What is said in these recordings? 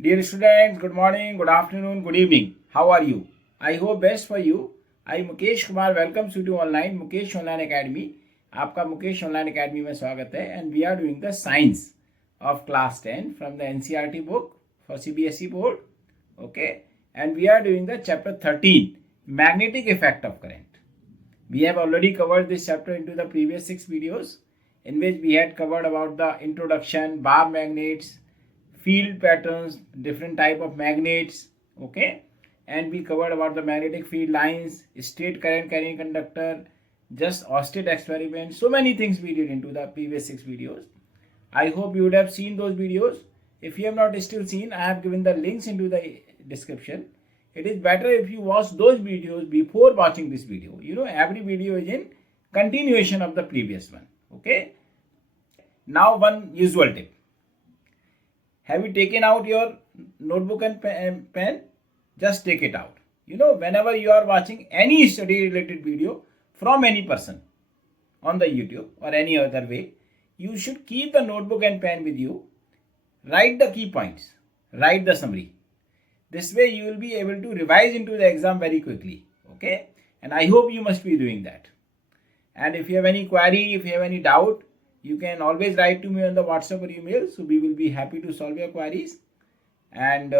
Dear students, good morning, good afternoon, good evening. How are you? I hope best for you. I Mukesh Kumar welcomes you to online Mukesh Online Academy. आपका Mukesh online academy में स्वागत है and we are doing the science of class 10 from the NCERT book for CBSE board. Okay, and we are doing the chapter 13 magnetic effect of current. We have already covered this chapter into the previous 6 videos in which we had covered about the introduction, bar magnets, field patterns, different type of magnets, okay, and we covered about the magnetic field lines, straight current carrying conductor, just Oersted experiment. So many things we did into the previous 6 videos. I hope you would have seen those videos. If you have not still seen, I have given the links into the description. It is better if you watch those videos before watching this video. You know, every video is in continuation of the previous one, okay. Now one usual tip. Have you taken out your notebook and pen? Just take it out. You know, whenever you are watching any study related video from any person on the YouTube or any other way, you should keep the notebook and pen with you. Write the key points. Write the summary. This way you will be able to revise into the exam very quickly. Okay? And I hope you must be doing that. And if you have any query, if you have any doubt, you can always write to me on the WhatsApp or email. So we will be happy to solve your queries. And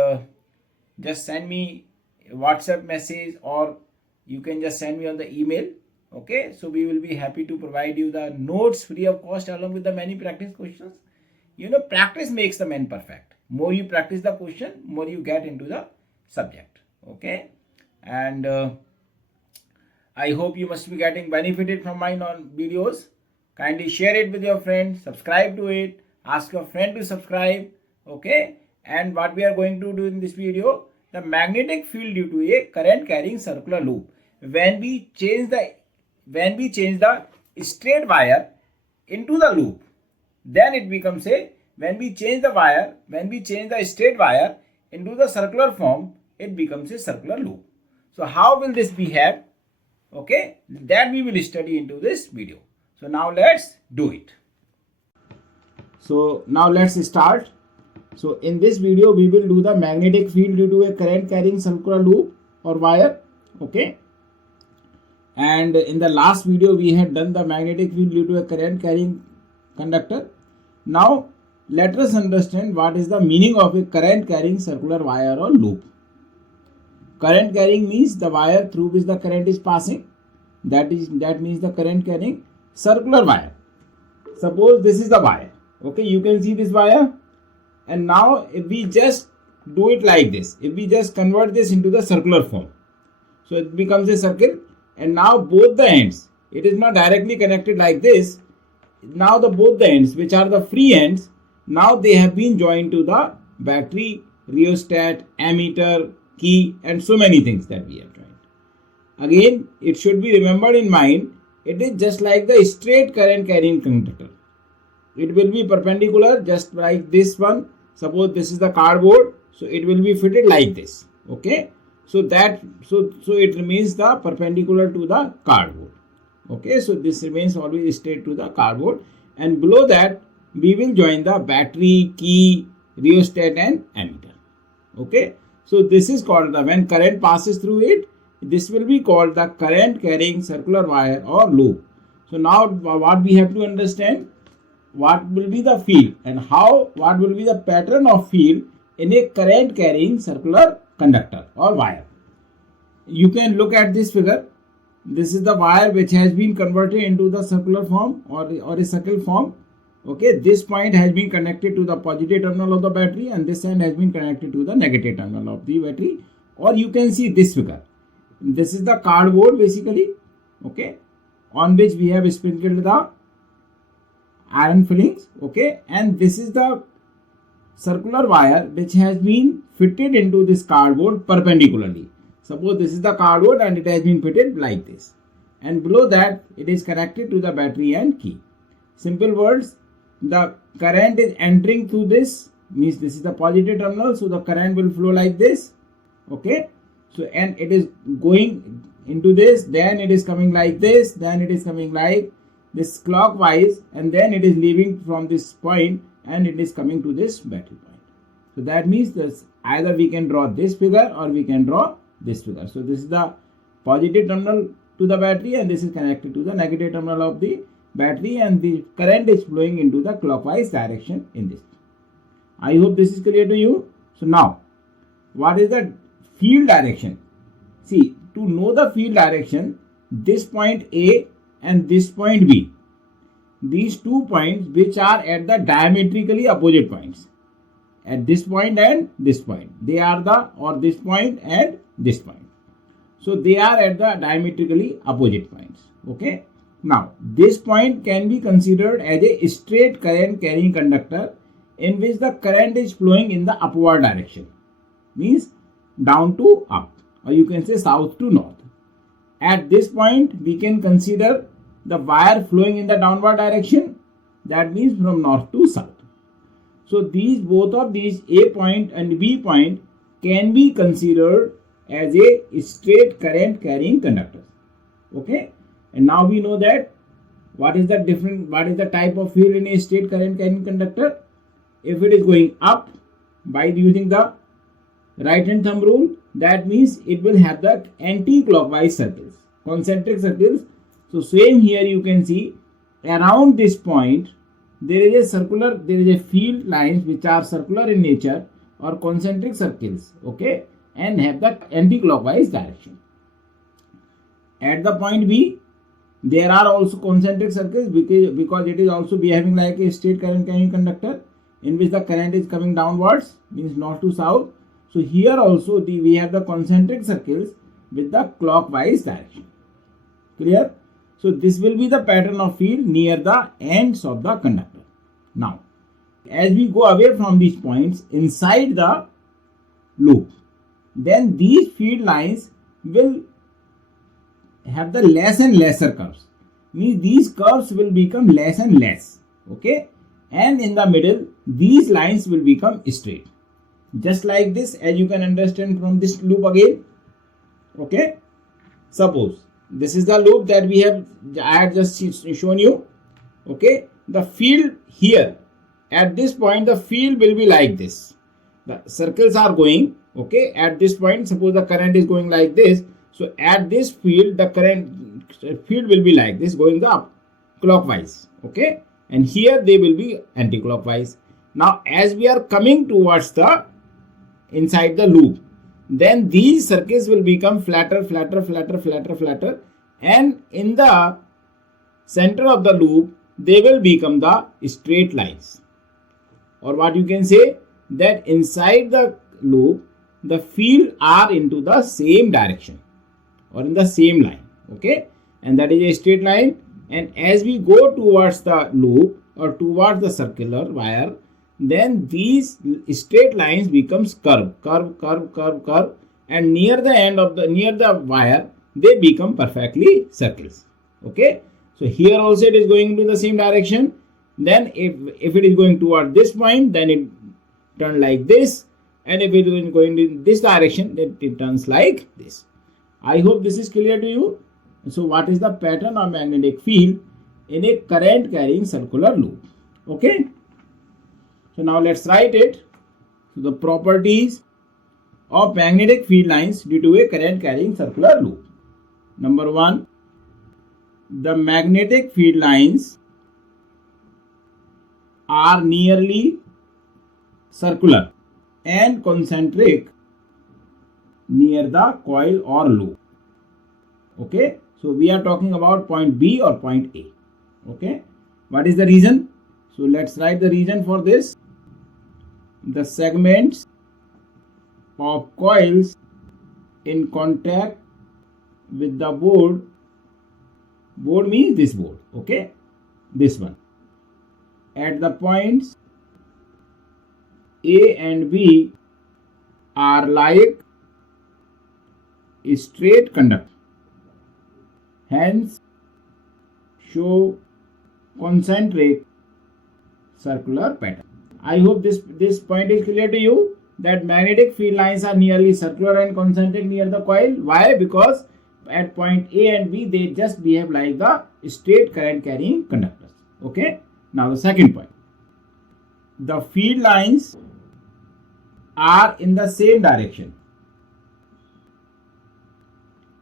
just send me a WhatsApp message or you can just send me on the email. Okay. So we will be happy to provide you the notes free of cost along with the many practice questions. You know, practice makes the man perfect. More you practice the question, more you get into the subject. Okay. And I hope you must be getting benefited from my videos. Kindly share it with your friends, subscribe to it, ask your friend to subscribe, okay. And what we are going to do in this video, the magnetic field due to a current carrying circular loop. When we change the straight wire into the loop, then it becomes when we change the straight wire into the circular form, it becomes a circular loop. So how will this behave? Okay, that we will study into this video. So now let's do it. So now let's start. So in this video we will do the magnetic field due to a current carrying circular loop or wire. Okay. And in the last video we had done the magnetic field due to a current carrying conductor. Now let us understand what is the meaning of a current carrying circular wire or loop. Current carrying means the wire through which the current is passing. That means the current carrying circular wire. Suppose this is the wire. Okay, you can see this wire. And now if we just do it like this, if we just convert this into the circular form, so it becomes a circle. And now both the ends, it is not directly connected like this. Now both the ends, which are the free ends, now they have been joined to the battery, rheostat, ammeter, key, and so many things that we have joined. Again, it should be remembered in mind, it is just like the straight current carrying conductor. It will be perpendicular just like this one. Suppose this is the cardboard, so it will be fitted like this. Okay, so it remains the perpendicular to the cardboard. Okay, so this remains always straight to the cardboard, and below that we will join the battery, key, rheostat, and ammeter. Okay, so this is called when current passes through it. This will be called the current carrying circular wire or loop. So now what we have to understand, what will be the field and what will be the pattern of field in a current carrying circular conductor or wire. You can look at this figure. This is the wire which has been converted into the circular form or a circle form. Okay, this point has been connected to the positive terminal of the battery and this end has been connected to the negative terminal of the battery. Or you can see this figure. This is the cardboard basically, okay, on which we have sprinkled the iron fillings, okay, and this is the circular wire which has been fitted into this cardboard perpendicularly. Suppose this is the cardboard and it has been fitted like this, and below that it is connected to the battery and key. Simple words, the current is entering through this, means this is the positive terminal, so the current will flow like this, okay. So and it is going into this, then it is coming like this, then it is coming like this clockwise, and then it is leaving from this point and it is coming to this battery point. So that means this, either we can draw this figure or we can draw this figure. So this is the positive terminal to the battery and this is connected to the negative terminal of the battery, and the current is flowing into the clockwise direction in this. I hope this is clear to you. So now, what is the field direction? See, to know the field direction, this point A and this point B, these 2 points which are at the diametrically opposite points, at this point and this point, they are the, or this point and this point. So they are at the diametrically opposite points. Okay. Now this point can be considered as a straight current carrying conductor in which the current is flowing in the upward direction, means down to up, or you can say south to north. At this point we can consider the wire flowing in the downward direction, that means from north to south. So these, both of these A point and B point can be considered as a straight current carrying conductor. Okay, and now we know that what is the type of field in a straight current carrying conductor. If it is going up by using the right hand thumb rule, that means it will have the anti-clockwise circles, concentric circles. So same here you can see around this point there is a field lines which are circular in nature or concentric circles, okay, and have the anti-clockwise direction. At the point B, there are also concentric circles because it is also behaving like a straight current carrying conductor in which the current is coming downwards, means north to south. So here also we have the concentric circles with the clockwise direction. Clear? So this will be the pattern of field near the ends of the conductor. Now, as we go away from these points inside the loop, then these field lines will have the less and lesser curves. Means these curves will become less and less. Okay, and in the middle these lines will become straight, just like this, as you can understand from this loop again. Okay, suppose this is the loop that I have just shown you. Okay, the field here at this point, the field will be like this. The circles are going. Okay, at this point, suppose the current is going like this. So at this field, the current field will be like this, going up clockwise. Okay, and here they will be anti-clockwise. Now, as we are coming towards the inside the loop, then these circles will become flatter, and in the center of the loop they will become the straight lines. Or what you can say, that inside the loop the field are into the same direction or in the same line. Okay, and that is a straight line. And as we go towards the loop or towards the circular wire, then these straight lines becomes curve, and near the wire they become perfectly circles. Okay, so here also it is going into the same direction. Then if it is going toward this point, then it turns like this, and if it is going in this direction, then it turns like this. I hope this is clear to you. So what is the pattern of magnetic field in a current carrying circular loop? Okay, so now let's write it. So the properties of magnetic field lines due to a current carrying circular loop. Number 1, the magnetic field lines are nearly circular and concentric near the coil or loop. Okay, so we are talking about point B or point A. Okay, what is the reason? So let's write the reason for this. The segments of coils in contact with the board means this board, okay, this one, at the points A and B are like straight conductor, hence show concentric circular pattern. I hope this point is clear to you, that magnetic field lines are nearly circular and concentric near the coil. Why? Because at point A and B they just behave like the straight current carrying conductors. Okay, now the second point, the field lines are in the same direction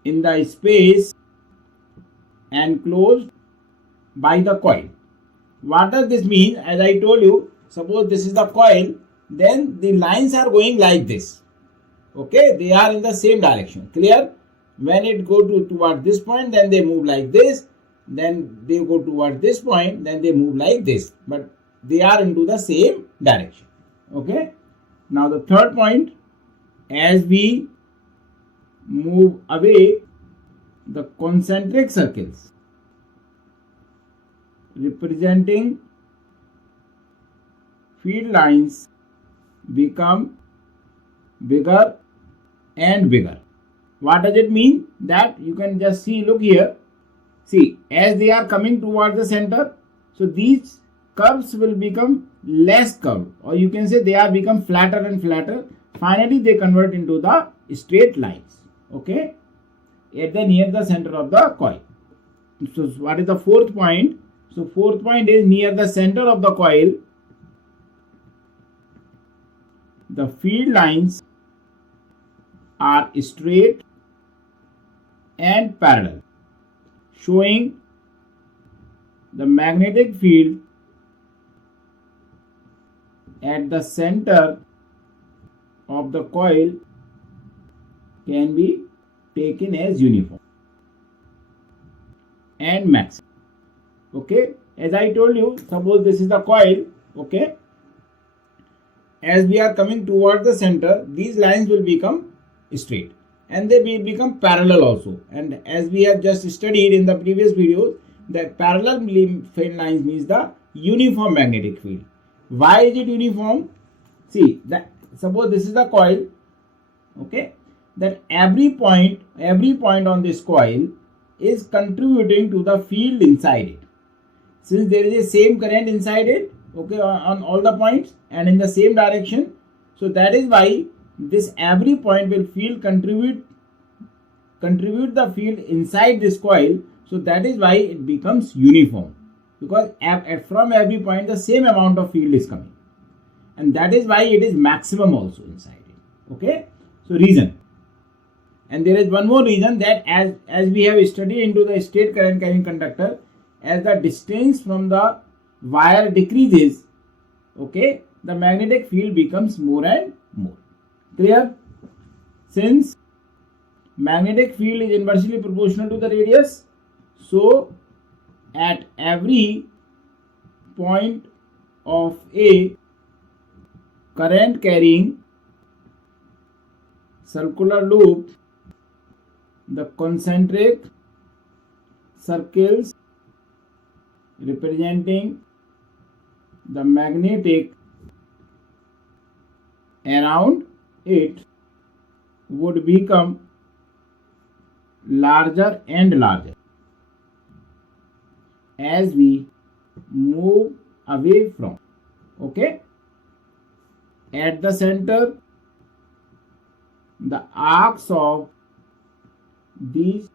in the space enclosed by the coil. What does this mean? As I told you, suppose this is the coil, then the lines are going like this. Okay, they are in the same direction. Clear? When it go toward this point, then they move like this. Then they go toward this point, then they move like this. But they are into the same direction. Okay. Now the third point, as we move away, the concentric circles representing field lines become bigger and bigger. What does it mean? That you can just see, look here. See, as they are coming towards the center, so these curves will become less curved, or you can say they are become flatter and flatter. Finally, they convert into the straight lines. Okay, at the near the center of the coil. So what is the fourth point? So fourth point is near the center of the coil, the field lines are straight and parallel, showing the magnetic field at the center of the coil can be taken as uniform and maximum. Okay, as I told you, suppose this is the coil. Okay, as we are coming towards the center, these lines will become straight and they will become parallel also. And as we have just studied in the previous videos, the parallel field lines means the uniform magnetic field. Why is it uniform? See, that suppose this is the coil. Okay, that every point on this coil is contributing to the field inside it. Since there is a same current inside it, okay, on all the points and in the same direction, so that is why this every point will contribute the field inside this coil. So that is why it becomes uniform, because from every point the same amount of field is coming, and that is why it is maximum also inside it. Okay, so reason. And there is one more reason, that as we have studied into the straight current carrying conductor, as the distance from the wire decreases, okay, the magnetic field becomes more and more. Clear? Since magnetic field is inversely proportional to the radius, so at every point of a current carrying circular loop, the concentric circles representing the magnetic around it would become larger and larger as we move away from. Okay, at the center, the arcs of these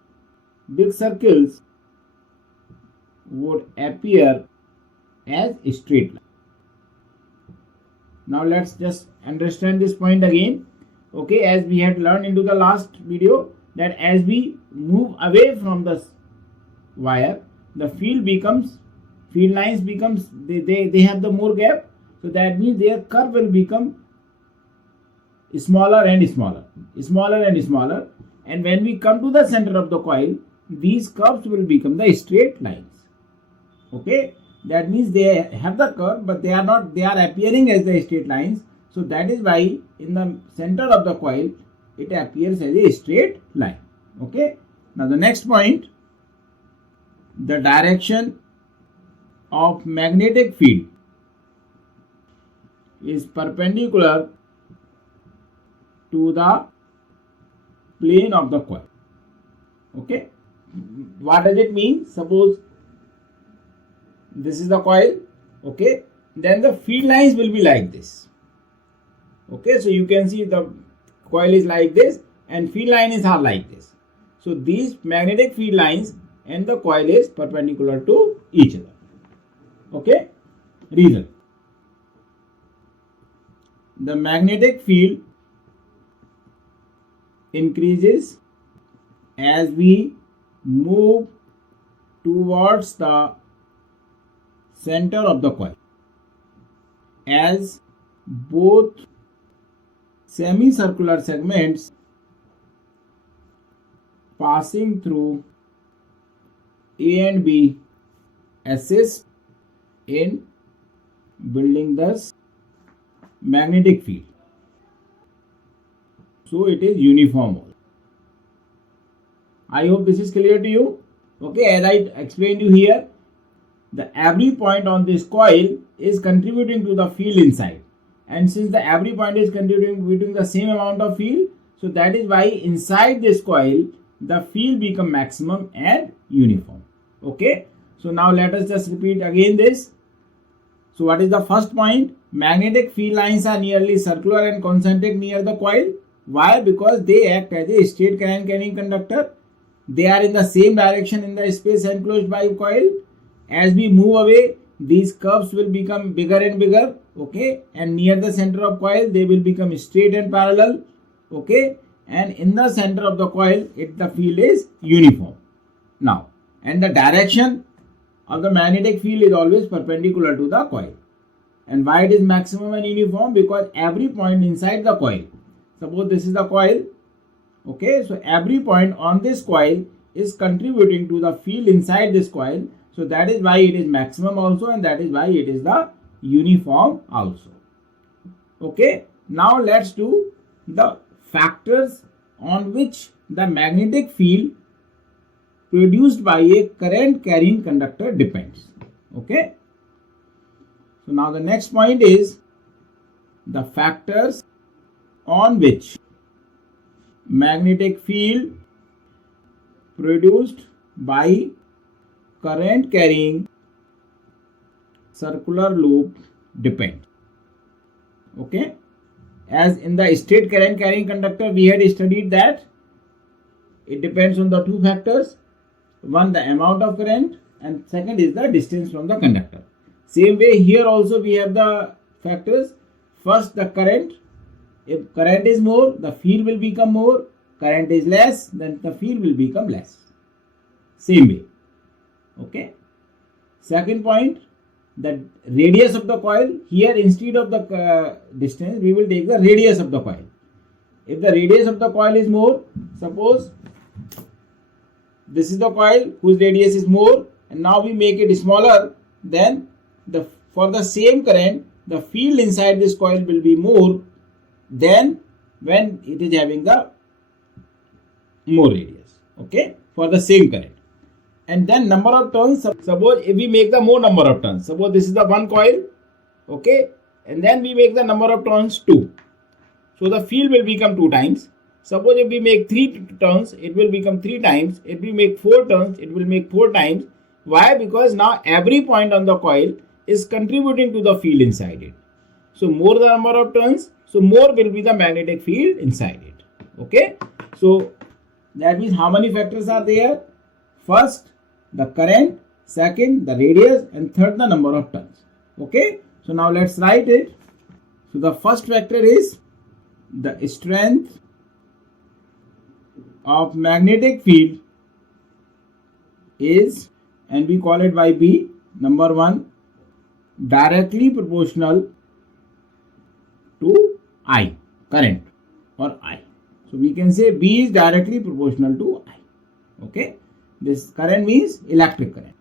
big circles would appear as straight line. Now let's just understand this point again. Okay, as we had learned into the last video, that as we move away from the wire, the field lines becomes, they have the more gap, so that means their curve will become smaller and smaller, and when we come to the center of the coil, these curves will become the straight lines. Okay, that means they have the curve, but they are appearing as the straight lines. So that is why in the center of the coil it appears as a straight line. Okay, now the next point, the direction of magnetic field is perpendicular to the plane of the coil. Okay, what does it mean? Suppose this is the coil. Okay, then the field lines will be like this. Okay, so you can see the coil is like this and field lines are like this. So these magnetic field lines and the coil is perpendicular to each other. Okay, reason. the magnetic field increases as we move towards the center of the coil, as both semicircular segments passing through A and B assist in building this magnetic field. So it is uniform. I hope this is clear to you. Okay, as I explained you here, every point on this coil is contributing to the field inside, and since every point is contributing the same amount of field, so that is why inside this coil the field become maximum and uniform. Okay, so now let us just repeat again this. So what is the first point? Magnetic field lines are nearly circular and concentric near the coil. Why? Because they act as a straight current carrying conductor. They are in the same direction in the space enclosed by coil. As we move away, these curves will become bigger and bigger. Okay, and near the center of coil they will become straight and parallel. Okay, and in the center of the coil the field is uniform. Now, and the direction of the magnetic field is always perpendicular to the coil. And why it is maximum and uniform? Because every point inside the coil, suppose this is the coil, okay, so every point on this coil is contributing to the field inside this coil. So that is why it is maximum also, and that is why it is the uniform also. Okay, now let's do the factors on which the magnetic field produced by a current carrying conductor depends. Okay, so now the next point is the factors on which magnetic field produced by current carrying circular loop depend. Okay, as in the straight current carrying conductor we had studied that it depends on the two factors. One, the amount of current, and second is the distance from the conductor. Same way here also we have the factors. First, the current. If current is more, the field will become more. Current is less, then the field will become less. Same way. Okay. Second point, the radius of the coil. Here instead of the distance, we will take the radius of the coil. If the radius of the coil is more, suppose this is the coil whose radius is more, and now we make it smaller, then for the same current, the field inside this coil will be more than when it is having the more radius. Okay, for the same current. And then number of turns, suppose if we make the more number of turns, suppose this is the one coil, okay, and then we make the number of turns 2. So the field will become 2 times. Suppose if we make 3 turns, it will become 3 times. If we make 4 turns, it will make 4 times. Why? Because now every point on the coil is contributing to the field inside it. So more the number of turns, so more will be the magnetic field inside it. Okay. So that means how many factors are there? First, the current. Second, the radius. And third, the number of turns. Okay. So now let's write it. So the first factor is the strength of magnetic field is, and we call it by B, number 1, directly proportional to I, current, or I. So we can say B is directly proportional to I. Okay, this current means electric current.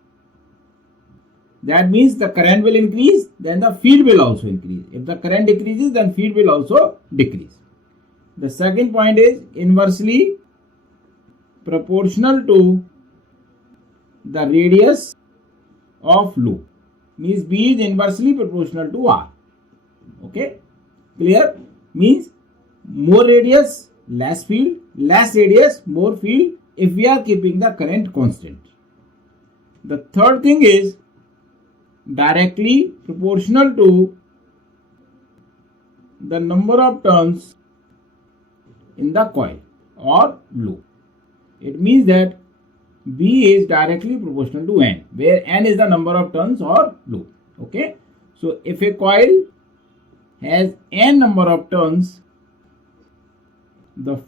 That means the current will increase, then the field will also increase. If the current decreases, then field will also decrease. The second point is inversely proportional to the radius of loop. Means B is inversely proportional to R. Okay, clear? Means more radius, less field, less radius, more field, if we are keeping the current constant. The third thing is directly proportional to the number of turns in the coil or loop. It means that B is directly proportional to N, where N is the number of turns or loop. Okay. So if a coil has n number of turns, the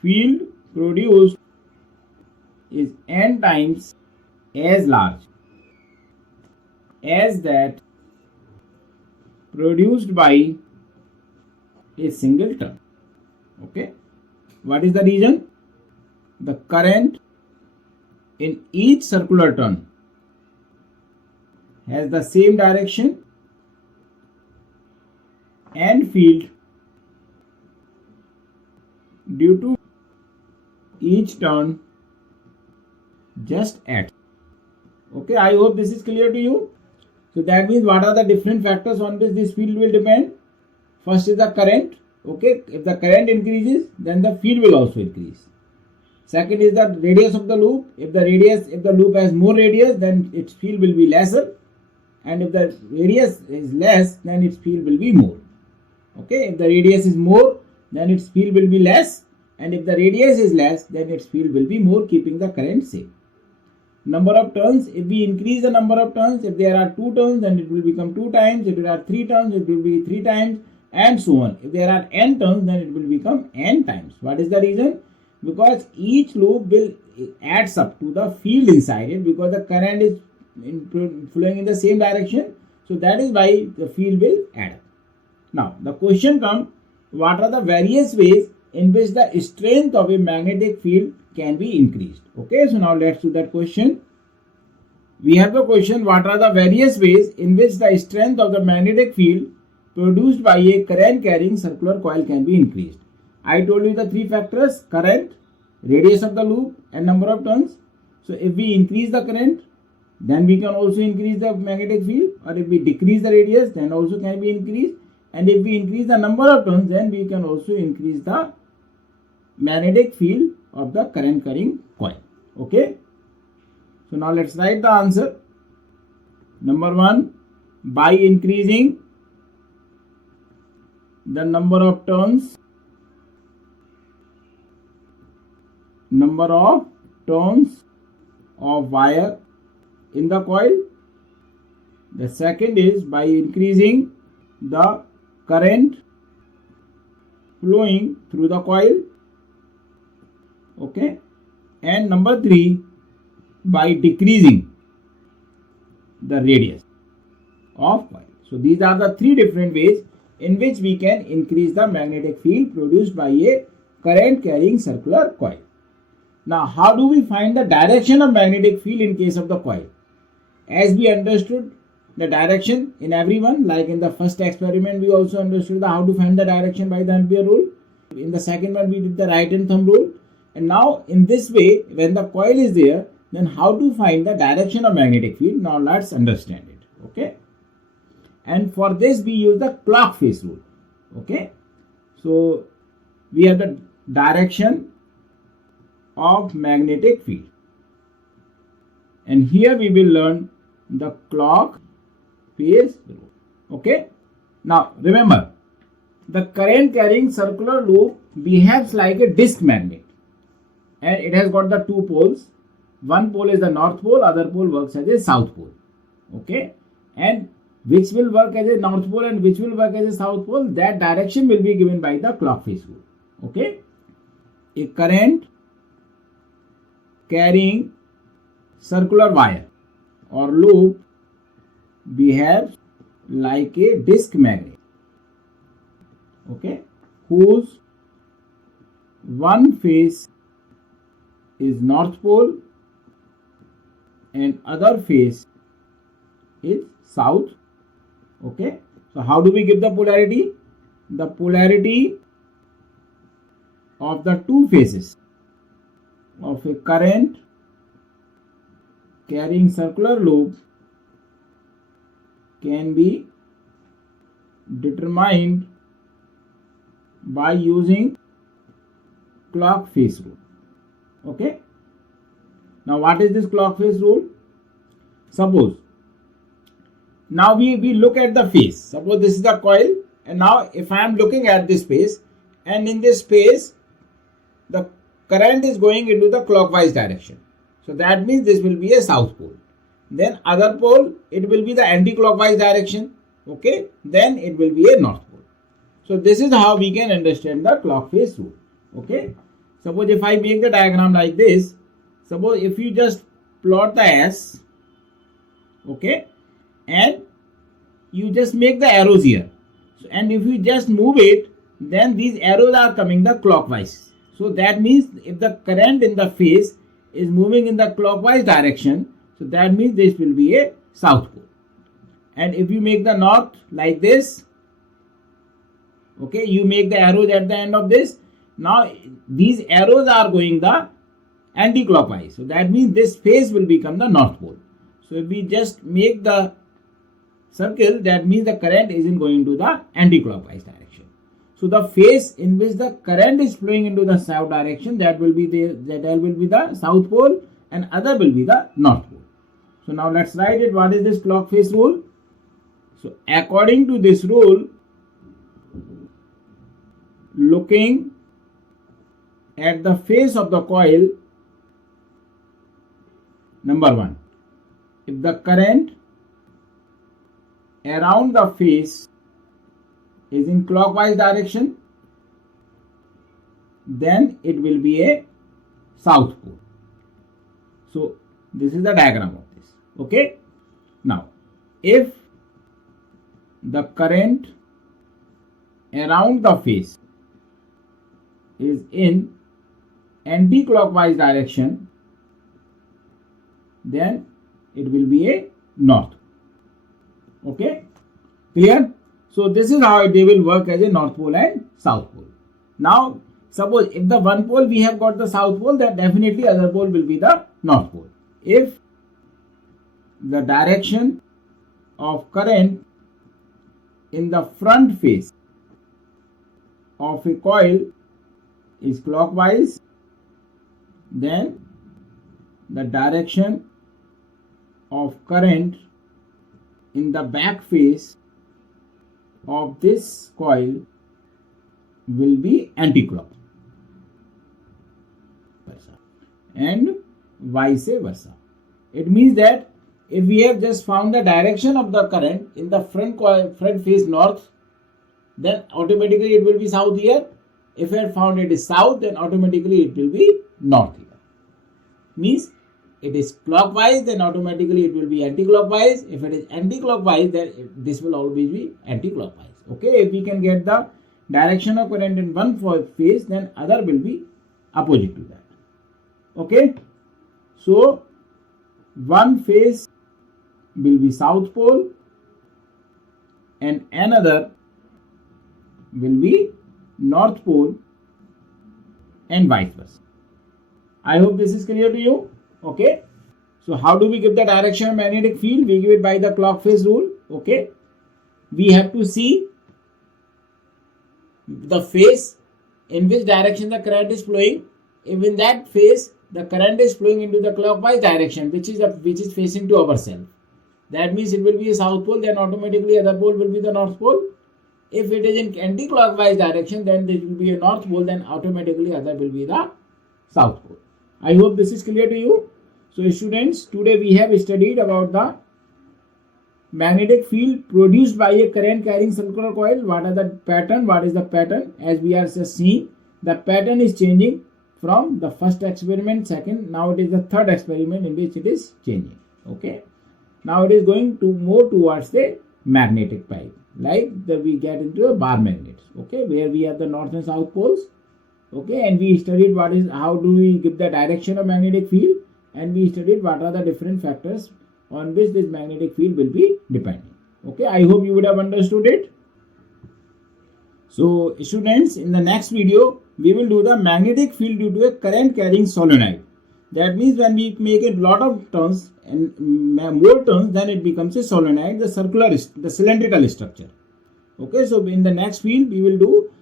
field produced is n times as large as that produced by a single turn. Okay. What is the reason? The current in each circular turn has the same direction and field due to each turn just at. Okay, I hope this is clear to you. So that means what are the different factors on which this field will depend? First is the current. Okay, if the current increases, then the field will also increase. Second is the radius of the loop. If the loop has more radius, then its field will be lesser. And if the radius is less, then its field will be more. Okay, if the radius is more, then its field will be less. And if the radius is less, then its field will be more, keeping the current same. Number of turns, if we increase the number of turns, if there are 2 turns, then it will become 2 times. If there are 3 turns, it will be 3 times, and so on. If there are n turns, then it will become n times. What is the reason? Because each loop will adds up to the field inside it, because the current is flowing in the same direction. So that is why the field will add up. Now the question comes, what are the various ways in which the strength of a magnetic field can be increased? Okay, so now let's do that question. We have the question, what are the various ways in which the strength of the magnetic field produced by a current carrying circular coil can be increased? I told you the 3 factors: current, radius of the loop, and number of turns. So if we increase the current, then we can also increase the magnetic field, or if we decrease the radius, then also can be increased. And if we increase the number of turns, then we can also increase the magnetic field of the current carrying coil. Okay. So now let's write the answer. Number 1, by increasing the number of turns of wire in the coil. The second is by increasing the current flowing through the coil. Okay. And number 3, by decreasing the radius of coil. So these are the 3 different ways in which we can increase the magnetic field produced by a current carrying circular coil. Now, how do we find the direction of magnetic field in case of the coil? As we understood the direction in everyone, like in the first experiment, we also understood how to find the direction by the Ampere rule. In the second one, we did the right hand thumb rule. And now in this way, when the coil is there, then how to find the direction of magnetic field? Now let's understand it. Okay. And for this, we use the clock face rule. Okay. So we have the direction of magnetic field, and here we will learn the clock phase rule. Okay. Now remember, the current carrying circular loop behaves like a disc magnet, and it has got the 2 poles. One pole is the north pole, other pole works as a south pole. Okay. And which will work as a north pole and which will work as a south pole, that direction will be given by the clock face rule. Okay. A current carrying circular wire or loop behaves like a disc magnet. Okay. Whose one face is north pole and other face is south. Okay. So how do we give the polarity? The polarity of the 2 faces of a current carrying circular loop can be determined by using clock face rule. Okay. Now what is this clock face rule? Suppose now we look at the face. Suppose this is the coil, and now if I am looking at this space, and in this space the current is going into the clockwise direction. So that means this will be a south pole. Then other pole, it will be the anti-clockwise direction. okay, then it will be a north pole. So this is how we can understand the clock face rule. Okay, suppose if I make the diagram like this, suppose if you just plot the S, okay, and you just make the arrows here, so, and if you just move it, then these arrows are coming the clockwise. So that means if the current in the phase is moving in the clockwise direction, so that means this will be a south pole. And if you make the north like this, okay, you make the arrows at the end of this. Now these arrows are going the anti-clockwise. So that means this phase will become the north pole. So if we just make the circle, that means the current isn't going to the anti-clockwise direction. So the phase in which the current is flowing into the south direction, that will be the south pole, and other will be the north pole. So now let's write it. What is this clock face rule? So according to this rule, looking at the face of the coil, number 1, if the current around the face is in clockwise direction, then it will be a south pole. So this is the diagram of this. Okay. Now if the current around the face is in anti-clockwise direction, then it will be a north. Okay, clear? So this is how they will work as a north pole and south pole. Now suppose if the one pole we have got the south pole, then definitely other pole will be the north pole. If the direction of current in the front face of a coil is clockwise, then the direction of current in the back face of this coil will be anti-clockwise and vice versa. It means that if we have just found the direction of the current in the front face north, then automatically it will be south here. If we have found it is south, then automatically it will be north here. Means it is clockwise, then automatically it will be anti-clockwise. If it is anti-clockwise, then this will always be anti-clockwise. Okay, if we can get the direction of current in one phase, then other will be opposite to that. Okay, so one phase will be south pole and another will be north pole and vice versa. I hope this is clear to you. Okay, so how do we give the direction of magnetic field? We give it by the clock face rule. Okay, we have to see the phase in which direction the current is flowing. If in that phase the current is flowing into the clockwise direction, which is facing to ourselves, that means it will be a south pole, then automatically other pole will be the north pole. If it is in anti-clockwise direction, then there will be a north pole, then automatically other will be the south pole. I hope this is clear to you. So students, today we have studied about the magnetic field produced by a current carrying circular coil. What is the pattern? As we are just seeing, the pattern is changing from the first experiment, second, now it is the third experiment in which it is changing. Okay, now it is going to more towards the magnetic pipe, like we get into a bar magnets. Okay, where we have the north and south poles. Okay, and we studied how do we give the direction of magnetic field, and we studied what are the different factors on which this magnetic field will be depending. Okay, I hope you would have understood it. So students, in the next video we will do the magnetic field due to a current carrying solenoid. That means when we make a lot of turns and more turns, then it becomes a solenoid, the cylindrical structure. Okay, so in the next field we will do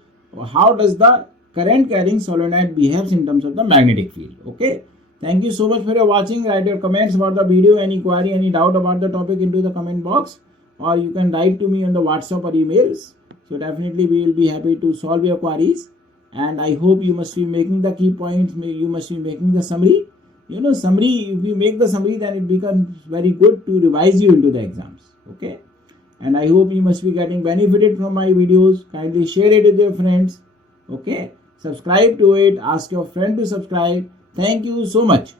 how does the current carrying solenoid behaves in terms of the magnetic field. Okay, thank you so much for your watching. Write your comments about the video, any query, any doubt about the topic into the comment box, or you can write to me on the WhatsApp or emails. So definitely we will be happy to solve your queries, and I hope you must be making the key points, you must be making the summary. You know, summary, if you make the summary, then it becomes very good to revise you into the exams. Okay, and I hope you must be getting benefited from my videos. Kindly share it with your friends. Okay, subscribe to it, ask your friend to subscribe. Thank you so much.